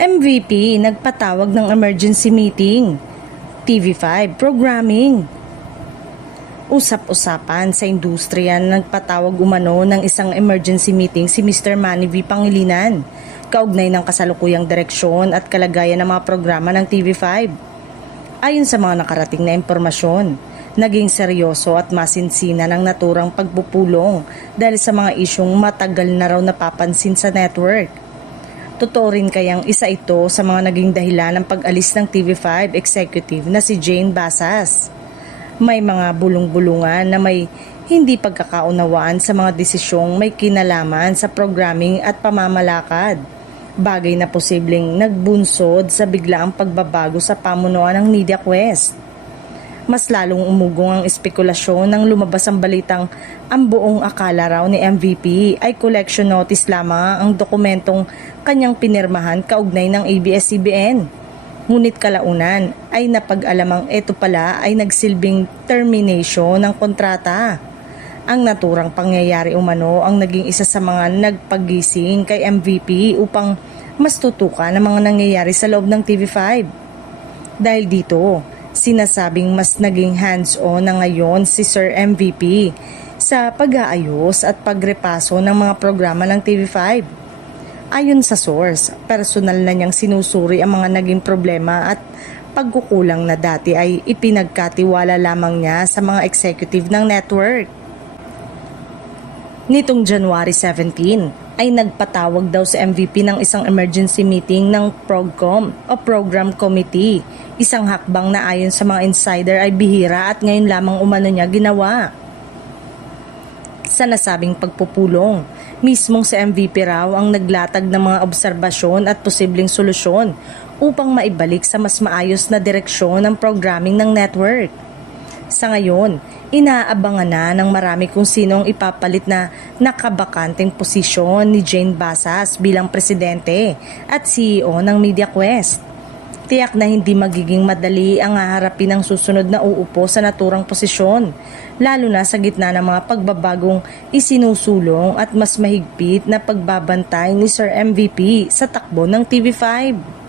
MVP nagpatawag ng emergency meeting. TV5 programming. Usap-usapan sa industriya na nagpatawag umano ng isang emergency meeting si Mr. Manny V. Pangilinan, kaugnay ng kasalukuyang direksyon at kalagayan ng mga programa ng TV5. Ayon sa mga nakarating na impormasyon, naging seryoso at masinsina ng naturang pagpupulong dahil sa mga isyong matagal na raw napapansin sa network. Totoo rin kayang isa ito sa mga naging dahilan ng pag-alis ng TV5 executive na si Jane Basas. May mga bulong-bulungan na may hindi pagkakaunawaan sa mga desisyong may kinalaman sa programming at pamamalakad. Bagay na posibleng nagbunsod sa biglaang pagbabago sa pamunuan ng MediaQuest. Mas lalong umugong ang espekulasyon nang lumabas ang balitang ang buong akala raw ni MVP ay collection notice lamang ang dokumentong kanyang pinirmahan kaugnay ng ABS-CBN. Ngunit kalaunan ay napag-alamang ito pala ay nagsilbing termination ng kontrata. Ang naturang pangyayari umano ang naging isa sa mga nagpagising kay MVP upang mas tutukan ang mga nangyayari sa loob ng TV5. Dahil dito, sinasabing mas naging hands-on na ngayon si Sir MVP sa pag-aayos at pagrepaso ng mga programa ng TV5. Ayon sa source, personal na niyang sinusuri ang mga naging problema at pagkukulang na dati ay ipinagkatiwala lamang niya sa mga executive ng network. Nitong January 17 ay nagpatawag daw sa MVP ng isang emergency meeting ng PROGCOM o Program Committee, isang hakbang na ayon sa mga insider ay bihira at ngayon lamang umano niya ginawa. Sa nasabing pagpupulong, mismong si MVP raw ang naglatag ng mga obserbasyon at posibleng solusyon upang maibalik sa mas maayos na direksyon ang programming ng network. Sa ngayon, inaabangan na ng marami kung sino ang ipapalit na nakabakanteng posisyon ni Jane Basas bilang presidente at CEO ng MediaQuest. Tiyak na hindi magiging madali ang haharapin ng susunod na uupo sa naturang posisyon, lalo na sa gitna ng mga pagbabagong isinusulong at mas mahigpit na pagbabantay ni Sir MVP sa takbo ng TV5.